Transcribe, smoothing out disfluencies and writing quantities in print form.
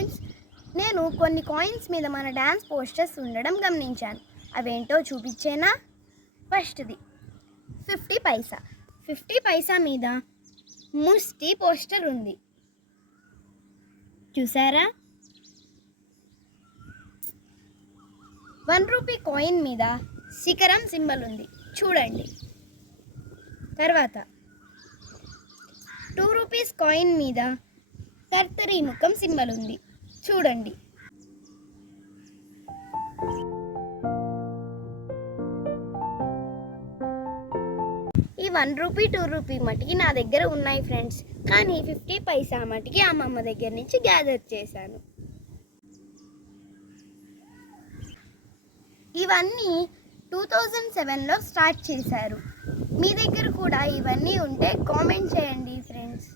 Friends, నేను కొన్ని coins మీద మన డ్యాన్స్ పోస్టర్స్ ఉండడం గమనించాను. అవేంటో చూపించేనా? ఫస్ట్ది 50 పైసా. 50 పైసా మీద ముష్టి పోస్టర్ ఉంది, చూసారా? 1 రూపీ కాయిన్ మీద శిఖరం సింబల్ ఉంది, చూడండి. తర్వాత 2 రూపీస్ కాయిన్ మీద కర్తరి ముఖం సింబల్ ఉంది, చూడండి. ఈ 1 రూపీ 2 రూపీ మటుకి నా దగ్గర ఉన్నాయి ఫ్రెండ్స్, కానీ 50 పైసా మటుకి అమ్మమ్మ దగ్గర నుంచి గ్యాదర్ చేశాను. ఇవన్నీ 2007లో స్టార్ట్ చేశారు. మీ దగ్గర కూడా ఇవన్నీ ఉంటే కామెంట్ చేయండి ఫ్రెండ్స్.